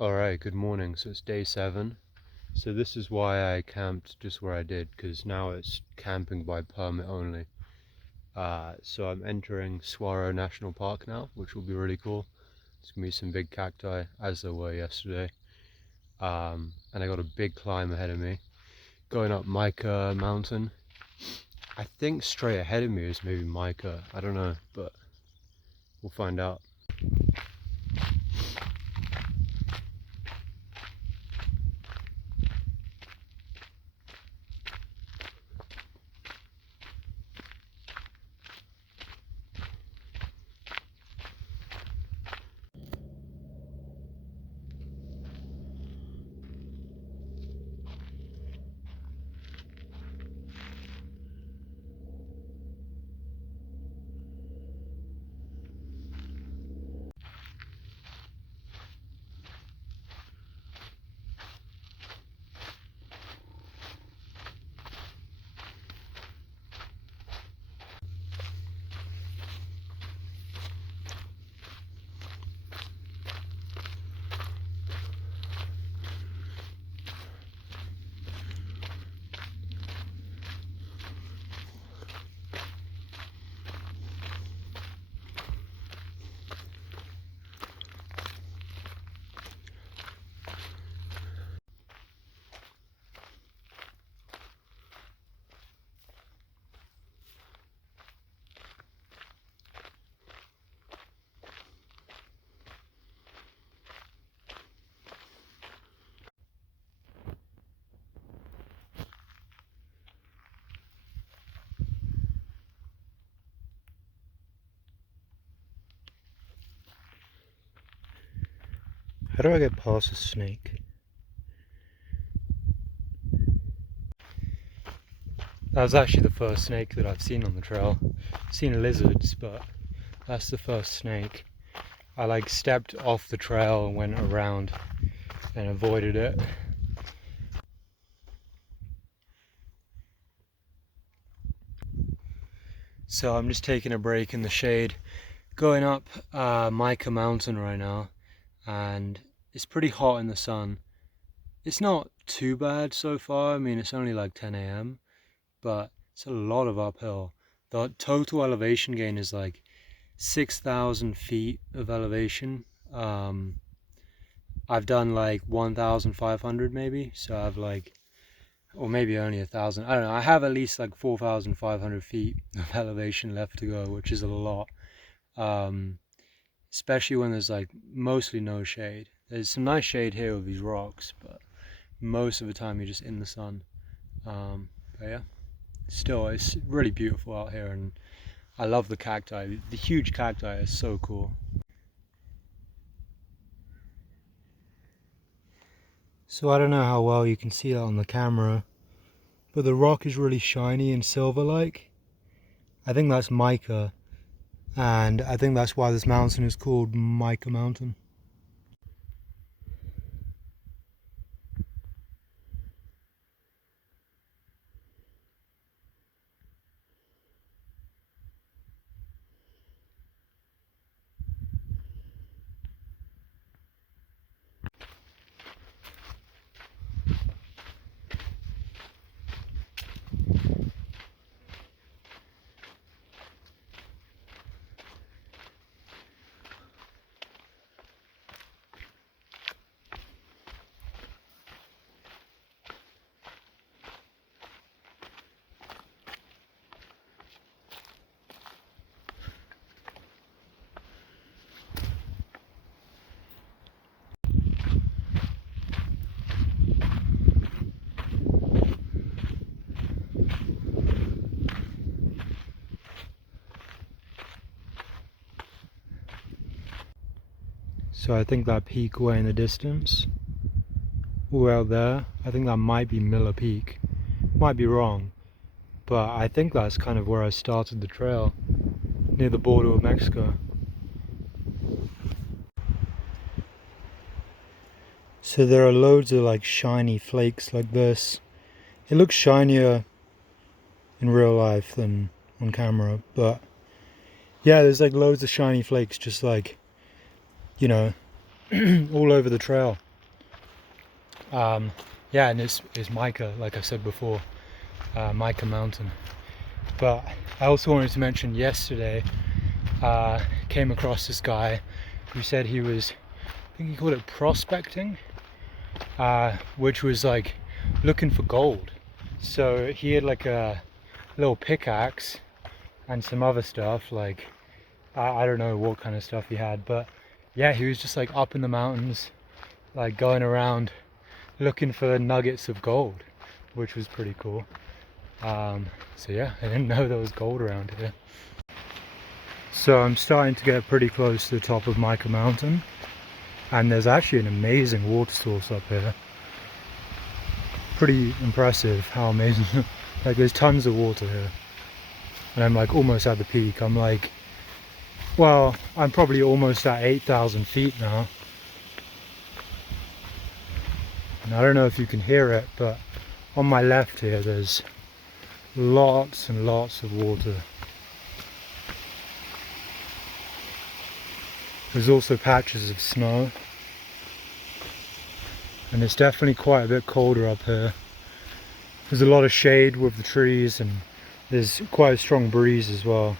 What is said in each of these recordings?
Alright, good morning. So it's day 7. So this is why I camped just where I did, because now it's camping by permit only. So I'm entering Saguaro National Park now, which will be really cool. There's going to be some big cacti, as there were yesterday. And I got a big climb ahead of me. Going up Mica mountain. I think straight ahead of me is maybe Mica. I don't know, but we'll find out. How do I get past a snake? That was actually the first snake that I've seen on the trail. I've seen lizards, but that's the first snake. I stepped off the trail and went around and avoided it. So I'm just taking a break in the shade, going up Mica mountain right now, and it's pretty hot in the sun. It's not too bad so far. I mean, it's only like 10 a.m, but it's a lot of uphill. The total elevation gain is like 6,000 feet of elevation. I've done like 1,500 maybe, so I've or maybe only 1,000. I don't know. I have at least like 4,500 feet of elevation left to go, which is a lot. Especially when there's like mostly no shade. There's some nice shade here with these rocks, but most of the time you're just in the sun. But yeah, still it's really beautiful out here, and I love the cacti. The huge cacti is so cool. So I don't know how well you can see that on the camera, but the rock is really shiny and silver-like. I think that's mica, and I think that's why this mountain is called Mica Mountain. So I think that peak way in the distance, way out there, I think that might be Miller Peak. Might be wrong, but I think that's kind of where I started the trail, near the border with Mexico. So there are loads of like shiny flakes like this. It looks shinier in real life than on camera, but yeah, there's like loads of shiny flakes just like, you know, all over the trail. Yeah, and it's Mica, like I said before, Mica Mountain. But I also wanted to mention yesterday, came across this guy who said he was, I think he called it prospecting, which was like looking for gold. So he had like a little pickaxe and some other stuff, like I don't know what kind of stuff he had, but yeah, he was just like up in the mountains, like going around looking for nuggets of gold, which was pretty cool. So yeah, I didn't know there was gold around here. So I'm starting to get pretty close to the top of Mica Mountain, and there's actually an amazing water source up here. Pretty impressive how amazing. Like there's tons of water here, and I'm like almost at the peak. I'm like, well, I'm probably almost at 8,000 feet now. And I don't know if you can hear it, but on my left here there's lots and lots of water. There's also patches of snow, and it's definitely quite a bit colder up here. There's a lot of shade with the trees, and there's quite a strong breeze as well.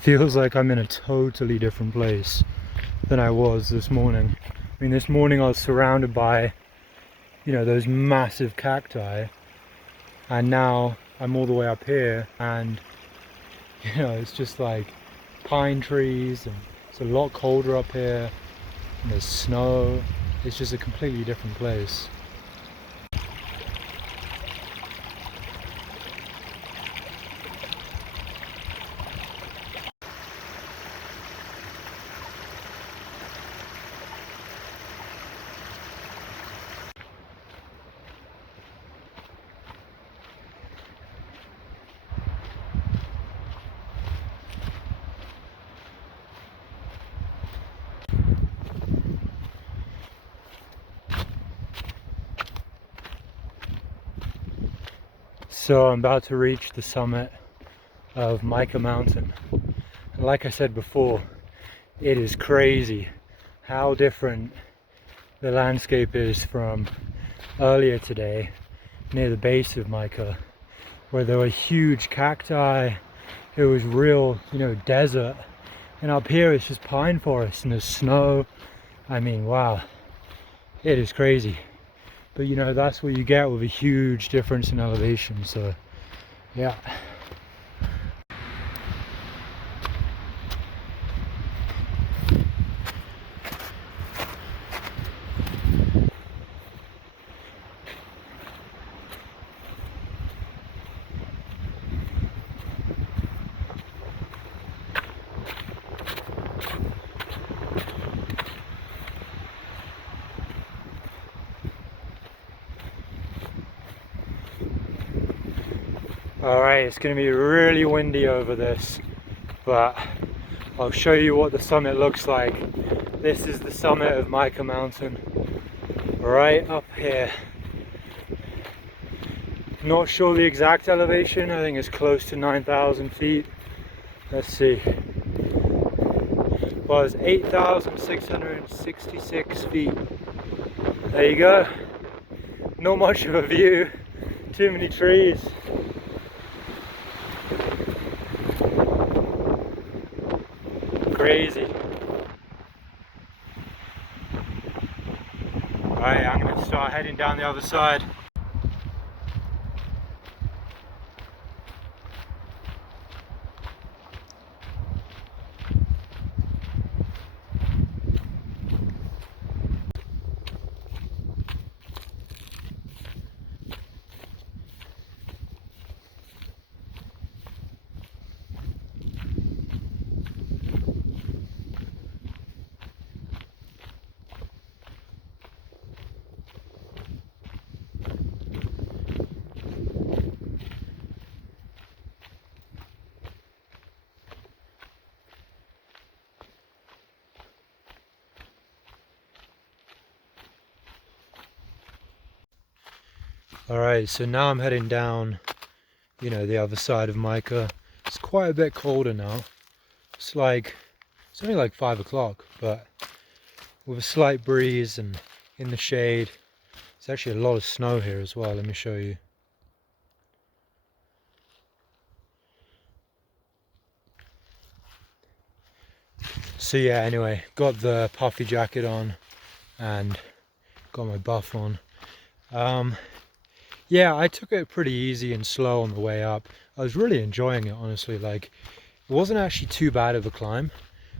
Feels like I'm in a totally different place than I was this morning. I mean, this morning I was surrounded by, you know, those massive cacti, and now I'm all the way up here, and you know, it's just like pine trees, and it's a lot colder up here, and there's snow. It's just a completely different place. So I'm about to reach the summit of Mica Mountain. And like I said before, it is crazy how different the landscape is from earlier today near the base of Mica, where there were huge cacti. It was real, you know, desert. And up here it's just pine forest and there's snow. I mean, wow, it is crazy. But you know, that's what you get with a huge difference in elevation. So yeah. Alright, it's going to be really windy over this, but I'll show you what the summit looks like. This is the summit of Mica Mountain, right up here. Not sure the exact elevation, I think it's close to 9,000 feet. Let's see. Well, it's 8,666 feet. There you go. Not much of a view, too many trees. Crazy. Alright, I'm going to start heading down the other side. Alright, so now I'm heading down, you know, the other side of Mica. It's quite a bit colder now. It's only like 5 o'clock, but with a slight breeze and in the shade. There's actually a lot of snow here as well. Let me show you. So yeah, anyway, got the puffy jacket on and got my buff on. Yeah, I took it pretty easy and slow on the way up. I was really enjoying it, honestly. Like, it wasn't actually too bad of a climb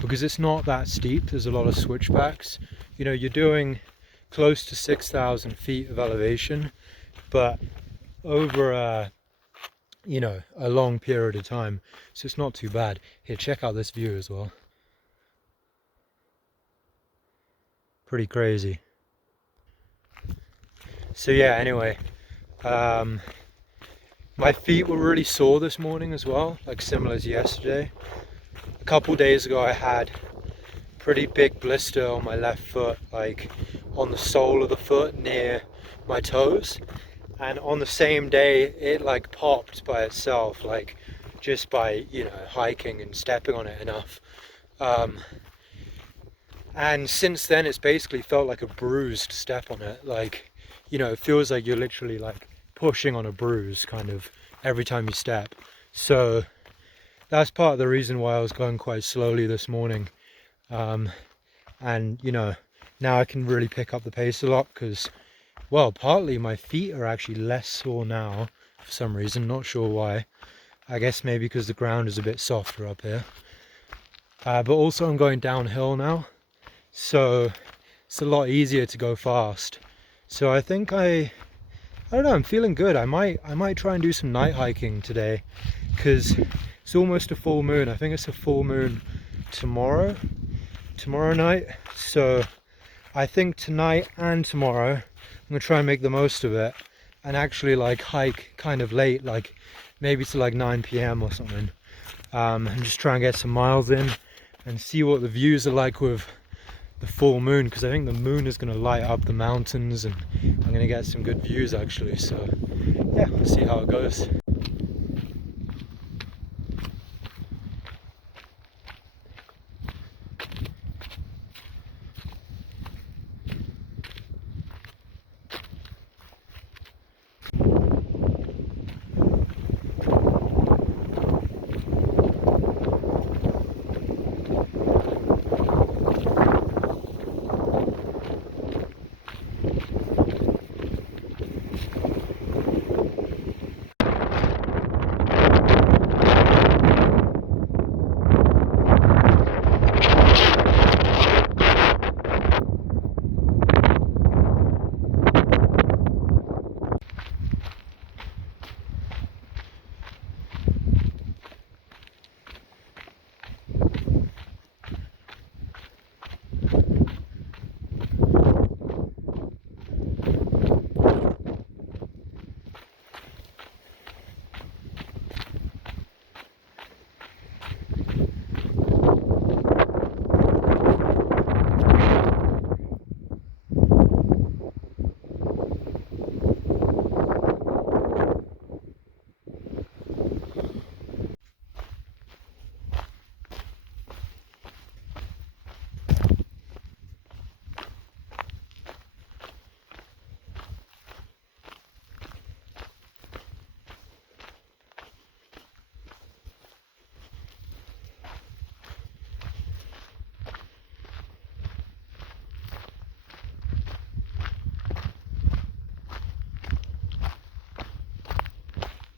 because it's not that steep. There's a lot of switchbacks. You know, you're doing close to 6,000 feet of elevation, but over a long period of time, so it's not too bad. Here, check out this view as well. Pretty crazy. So yeah, anyway, my feet were really sore this morning as well, like similar to yesterday. A couple days ago I had a pretty big blister on my left foot, like on the sole of the foot near my toes, and on the same day it like popped by itself, like just by, you know, hiking and stepping on it enough. And since then it's basically felt like a bruised step on it. Like, you know, it feels like you're literally like pushing on a bruise kind of every time you step. So that's part of the reason why I was going quite slowly this morning. And you know, now I can really pick up the pace a lot because, well, partly my feet are actually less sore now for some reason, not sure why. I guess maybe because the ground is a bit softer up here. But also I'm going downhill now, so it's a lot easier to go fast. So I think I don't know, I'm feeling good. I might try and do some night hiking today because it's almost a full moon. I think it's a full moon tomorrow night. So I think tonight and tomorrow I'm gonna try and make the most of it and actually like hike kind of late, like maybe to like 9 p.m. or something, and just try and get some miles in and see what the views are like with the full moon, because I think the moon is going to light up the mountains and I'm going to get some good views actually. So yeah, we'll see how it goes.